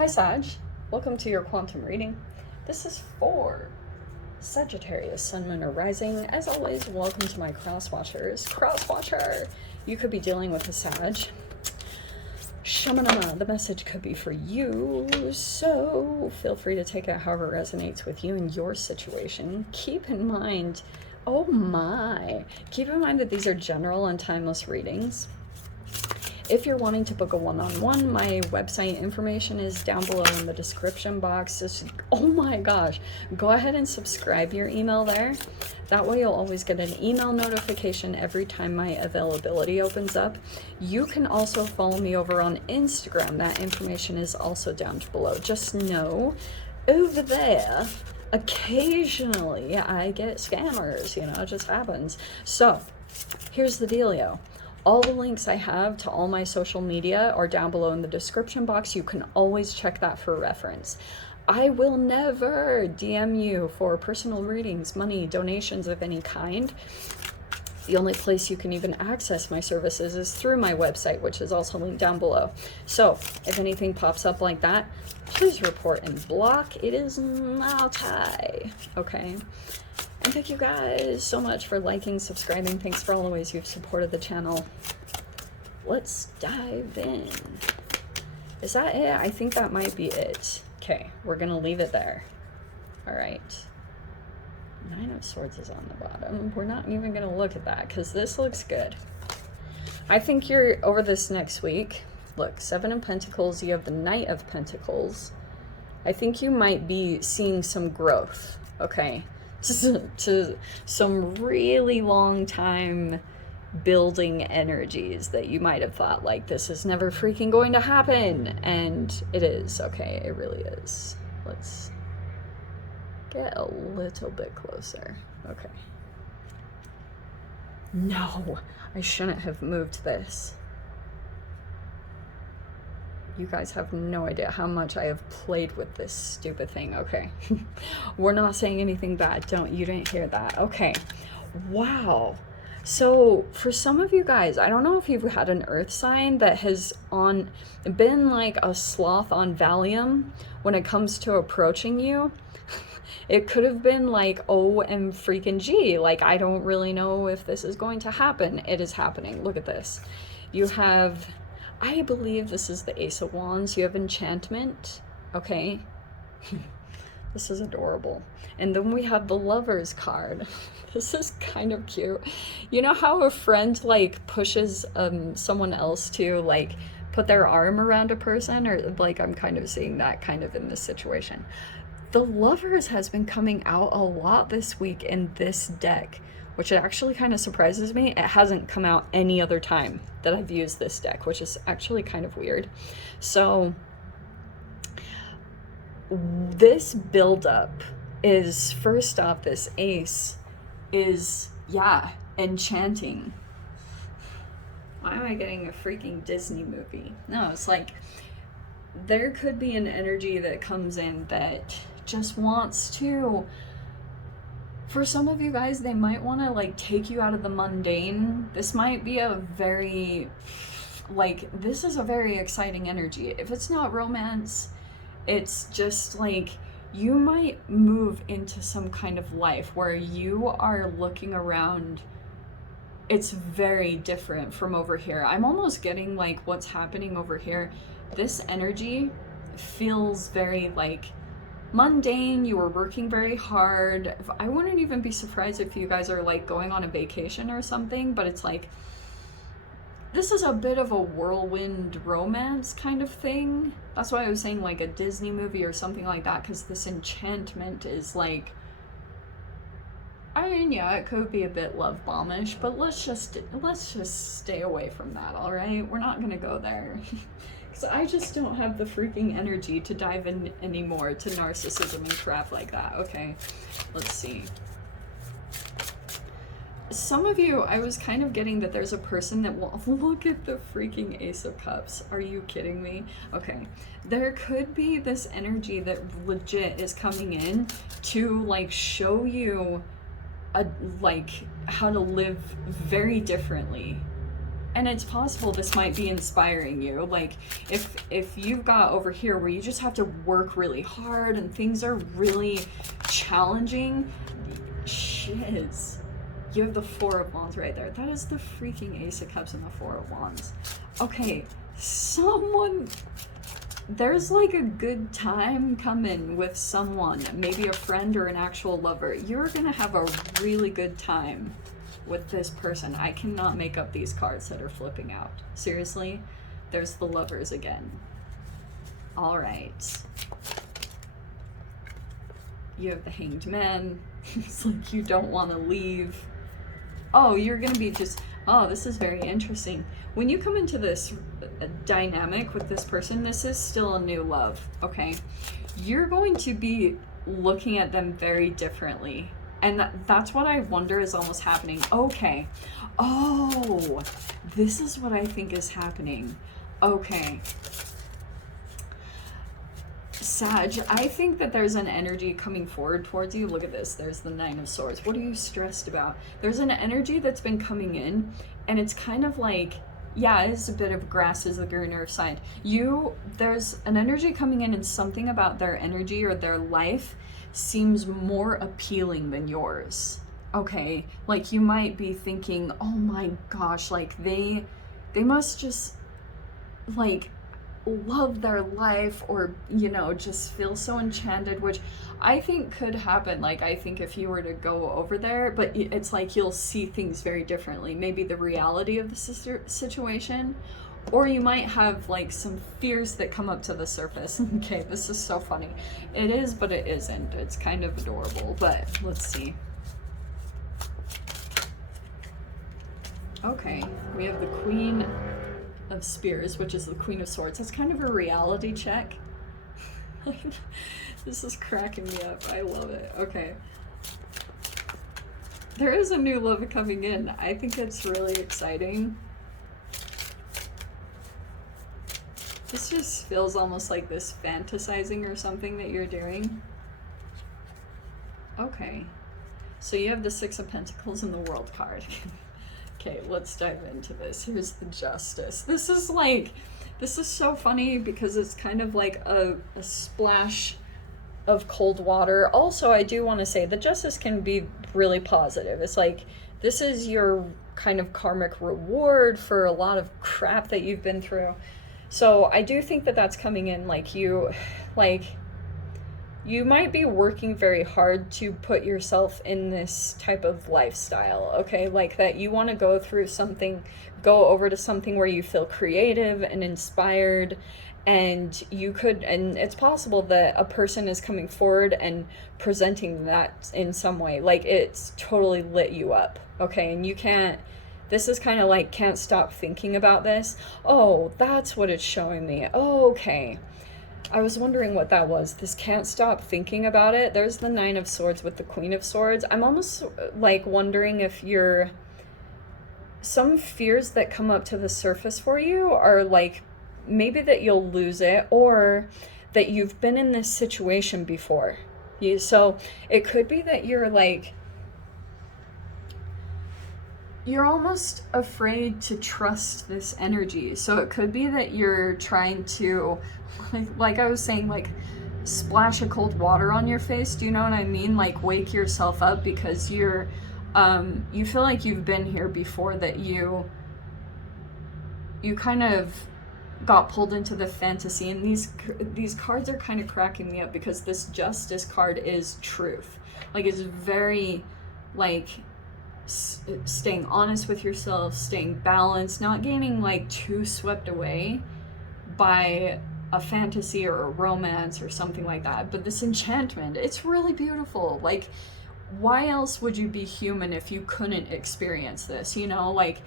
Hi Sag, welcome to your quantum reading. This is for Sagittarius, Sun, Moon, or Rising. As always, welcome to my cross-watchers. Cross-watcher! You could be dealing with a Sag. Shamanama, the message could be for you, so feel free to take it however resonates with you and your situation. Keep in mind, keep in mind that these are general and timeless readings. If you're wanting to book a one-on-one, my website information is down below in the description box. Oh my gosh, go ahead and subscribe your email there. That way you'll always get an email notification every time my availability opens up. You can also follow me over on Instagram. That information is also down below. Just know, over there, occasionally I get scammers, it just happens. So, here's the dealio. All the links I have to all my social media are down below in the description box. You can always check that for reference. I will never DM you for personal readings, money, donations of any kind. The only place you can even access my services is through my website, which is also linked down below. So if anything pops up like that, please report and block. It is multi, okay? And thank you guys so much for liking, subscribing. Thanks for all the ways you've supported the channel. Let's dive in. Is that it? I think that might be it. Okay, we're gonna leave it there. All right. Nine of Swords is on the bottom. We're not even gonna look at that because this looks good. I think you're over this next week. Look, Seven of Pentacles, you have the Knight of Pentacles. I think you might be seeing some growth, okay? To some really long time building energies that you might have thought like this is never freaking going to happen, and it is. Okay, it really is. Let's get a little bit closer. Okay, no, I shouldn't have moved this. You guys have no idea how much I have played with this stupid thing. Okay. We're not saying anything bad. You didn't hear that. Okay. Wow. So for some of you guys, I don't know if you've had an earth sign that has been like a sloth on Valium when it comes to approaching you. It could have been like, OM freaking G. Like, I don't really know if this is going to happen. It is happening. Look at this. You have, I believe this is the Ace of Wands. You have enchantment, okay? This is adorable. And then we have the Lovers card. This is kind of cute. You know how a friend like pushes someone else to like put their arm around a person, or like I'm kind of seeing that kind of in this situation. The Lovers has been coming out a lot this week in this deck, which actually kind of surprises me. It hasn't come out any other time that I've used this deck, which is actually kind of weird. So this buildup is, first off, this ace is, yeah, enchanting. Why am I getting a freaking Disney movie? No, it's like there could be an energy that comes in that just wants to, for some of you guys, they might want to like take you out of the mundane. This might be a very, like, this is a very exciting energy. If it's not romance, it's just like you might move into some kind of life where you are looking around. It's very different from over here. I'm almost getting like what's happening over here. This energy feels very like mundane. You were working very hard. I wouldn't even be surprised if you guys are like going on a vacation or something, but it's like this is a bit of a whirlwind romance kind of thing. That's why I was saying like a Disney movie or something like that, because this enchantment is like, I mean, yeah, it could be a bit love bombish, but let's just stay away from that, all right? We're not gonna go there. Because I just don't have the freaking energy to dive in anymore to narcissism and crap like that. Okay, let's see. Some of you, I was kind of getting that there's a person that will look at the freaking Ace of Cups. Are you kidding me? Okay, there could be this energy that legit is coming in to like show you like how to live very differently And it's possible this might be inspiring you. Like if you've got over here where you just have to work really hard and things are really challenging, shiz. You have the Four of Wands right there. That is the freaking Ace of Cups and the Four of Wands. Okay, there's like a good time coming with someone, maybe a friend or an actual lover. You're gonna have a really good time with this person. I cannot make up these cards that are flipping out. Seriously, there's the Lovers again. All right. You have the Hanged Man. It's like you don't want to leave. Oh, you're gonna be just, oh, this is very interesting. When you come into this dynamic with this person, this is still a new love, okay? You're going to be looking at them very differently. And that's what I wonder is almost happening. Okay. Oh, this is what I think is happening. Okay. Sag, I think that there's an energy coming forward towards you. Look at this. There's the Nine of Swords. What are you stressed about? There's an energy that's been coming in, and it's kind of like, yeah, it's a bit of grass is the greener side. There's an energy coming in, and something about their energy or their life seems more appealing than yours. Okay, like you might be thinking, oh my gosh, like they must just like love their life, or just feel so enchanted, which I think could happen. Like I think if you were to go over there, but it's like you'll see things very differently, maybe the reality of the situation, or you might have like some fears that come up to the surface. Okay, this is so funny. It is, but it isn't. It's kind of adorable, but let's see. Okay, we have the Queen of Spears, which is the Queen of Swords. That's kind of a reality check. This is cracking me up. I love it. Okay. There is a new love coming in. I think it's really exciting. This just feels almost like this fantasizing or something that you're doing. Okay. So you have the Six of Pentacles and the World card. Okay, let's dive into this. Here's the Justice. This is so funny because it's kind of like a splash of cold water. Also, I do want to say the Justice can be really positive. It's like, this is your kind of karmic reward for a lot of crap that you've been through. So I do think that that's coming in, like you might be working very hard to put yourself in this type of lifestyle, okay? Like that you want to go over to something where you feel creative and inspired, and it's possible that a person is coming forward and presenting that in some way. Like it's totally lit you up, okay? And this is kind of like, can't stop thinking about this. Oh, that's what it's showing me. Oh, okay. I was wondering what that was. This can't stop thinking about it. There's the Nine of Swords with the Queen of Swords. I'm almost like wondering if some fears that come up to the surface for you are like maybe that you'll lose it, or that you've been in this situation before. So it could be that you're almost afraid to trust this energy. So it could be that you're trying to, like I was saying, like splash of cold water on your face. Do you know what I mean? Like wake yourself up because you feel like you've been here before, that you kind of got pulled into the fantasy. And these cards are kind of cracking me up because this Justice card is truth. Like it's very like staying honest with yourself, staying balanced, not getting like too swept away by a fantasy or a romance or something like that. But this enchantment, it's really beautiful. Like why else would you be human if you couldn't experience this? Like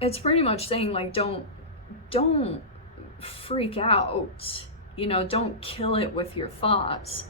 it's pretty much saying like don't freak out, don't kill it with your thoughts,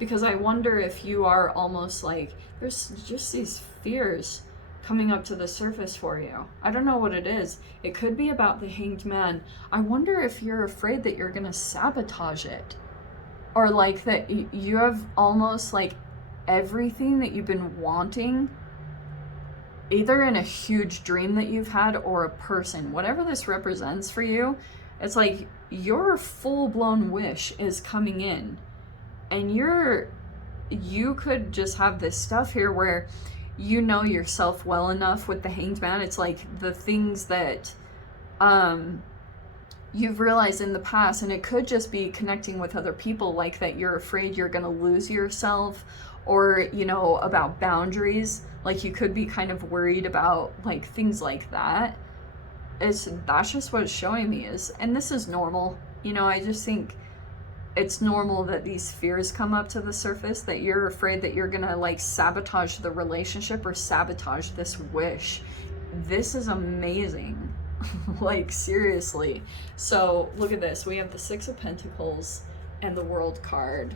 because I wonder if you are almost like there's just these fears coming up to the surface for you. I don't know what it is. It could be about the Hanged Man. I wonder if you're afraid that you're gonna sabotage it, or like that you have almost like everything that you've been wanting either in a huge dream that you've had or a person, whatever this represents for you. It's like your full-blown wish is coming in, and you could just have this stuff here where you know yourself well enough with the Hanged Man. It's like the things that you've realized in the past, and it could just be connecting with other people, like that you're afraid you're gonna lose yourself, or you know, about boundaries. Like you could be kind of worried about like things like that. That's just what it's showing me is, and this is normal. You know, I just think it's normal that these fears come up to the surface, that you're afraid that you're gonna like sabotage the relationship or sabotage this wish. This is amazing. Like seriously. So look at this. We have the Six of Pentacles and the World card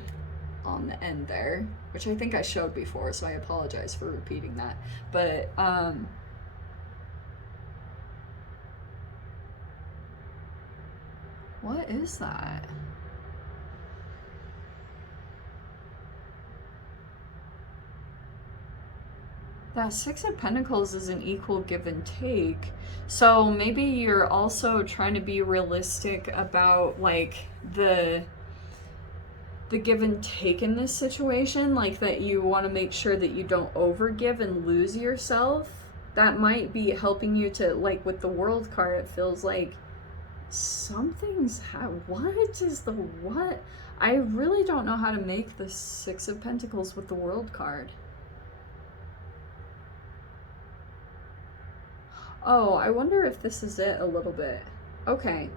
on the end there, which I think I showed before, so I apologize for repeating that. But what is that? That Six of Pentacles is an equal give and take. So maybe you're also trying to be realistic about like the give and take in this situation, like that you want to make sure that you don't overgive and lose yourself. That might be helping you to, like with the World card, it feels like something's what is the what? I really don't know how to make the Six of Pentacles with the World card. Oh, I wonder if this is it a little bit. Okay.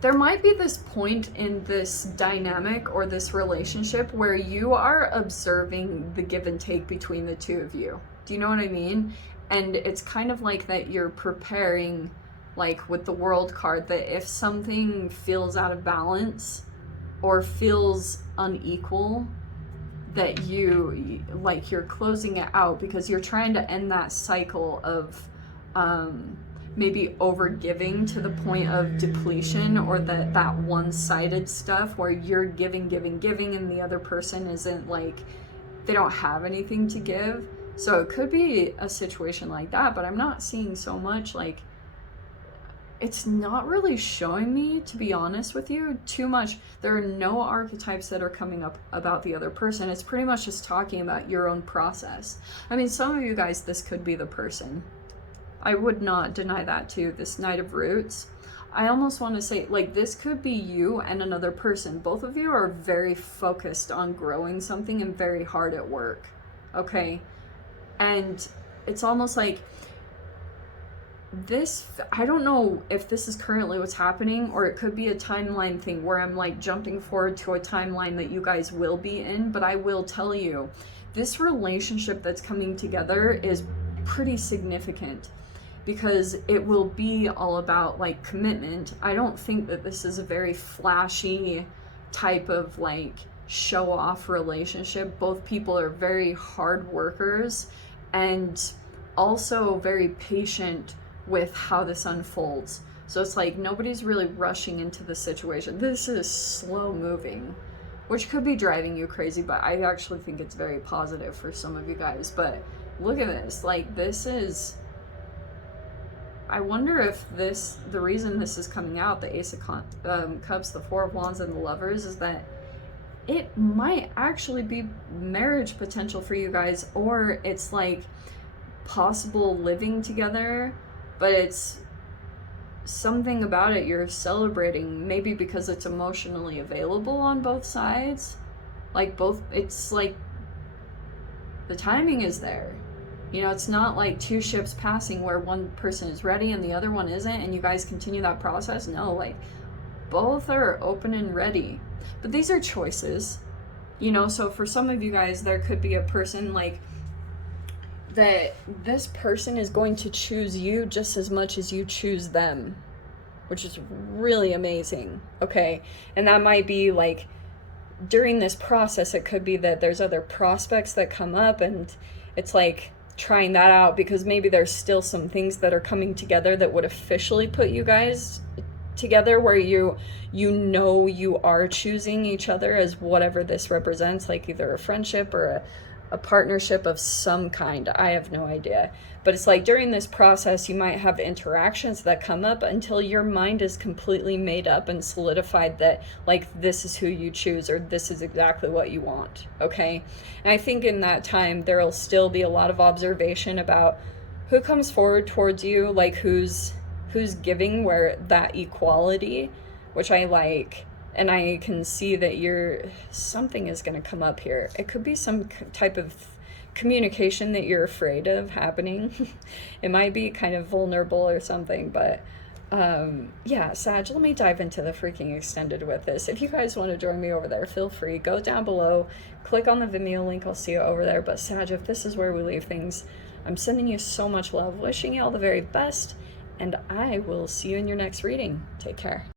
There might be this point in this dynamic or this relationship where you are observing the give and take between the two of you. Do you know what I mean? And it's kind of like that you're preparing, like with the World card, that if something feels out of balance or feels unequal, that you're closing it out because you're trying to end that cycle of maybe over giving to the point of depletion, or that one-sided stuff where you're giving and the other person isn't, like, they don't have anything to give. So it could be a situation like that, but I'm not seeing so much, like, it's not really showing me, to be honest with you, too much. There are no archetypes that are coming up about the other person. It's pretty much just talking about your own process. I mean, some of you guys, this could be the person. I would not deny that too, this Knight of Roots. I almost want to say, like, this could be you and another person. Both of you are very focused on growing something and very hard at work, okay? And it's almost like this, I don't know if this is currently what's happening, or it could be a timeline thing where I'm like jumping forward to a timeline that you guys will be in. But I will tell you, this relationship that's coming together is pretty significant because it will be all about like commitment. I don't think that this is a very flashy type of like show off relationship. Both people are very hard workers and also very patient with how this unfolds. So it's like nobody's really rushing into the situation. This is slow moving, which could be driving you crazy, but I actually think it's very positive for some of you guys. But look at this, like this is, I wonder if this, the reason this is coming out, the Ace of Cups, the Four of Wands, and the Lovers, is that it might actually be marriage potential for you guys, or it's like possible living together. But it's something about it you're celebrating, maybe because it's emotionally available on both sides. Like both, it's like the timing is there. You know, it's not like two ships passing where one person is ready and the other one isn't, and you guys continue that process. No, like both are open and ready. But these are choices, you know. So for some of you guys, there could be a person like that this person is going to choose you just as much as you choose them, which is really amazing, okay? And that might be like during this process, it could be that there's other prospects that come up, and it's like trying that out because maybe there's still some things that are coming together that would officially put you guys together, where you know you are choosing each other as whatever this represents, like either a friendship or a partnership of some kind. I have no idea. But it's like during this process, you might have interactions that come up until your mind is completely made up and solidified that, like, this is who you choose or this is exactly what you want, okay? And I think in that time, there will still be a lot of observation about who comes forward towards you, like who's giving where that equality, which I like. And I can see that something is going to come up here. It could be some type of communication that you're afraid of happening. It might be kind of vulnerable or something, but yeah, Sag, let me dive into the freaking extended with this. If you guys want to join me over there, feel free. Go down below, click on the Vimeo link. I'll see you over there. But Sag, if this is where we leave things, I'm sending you so much love, wishing you all the very best, and I will see you in your next reading. Take care.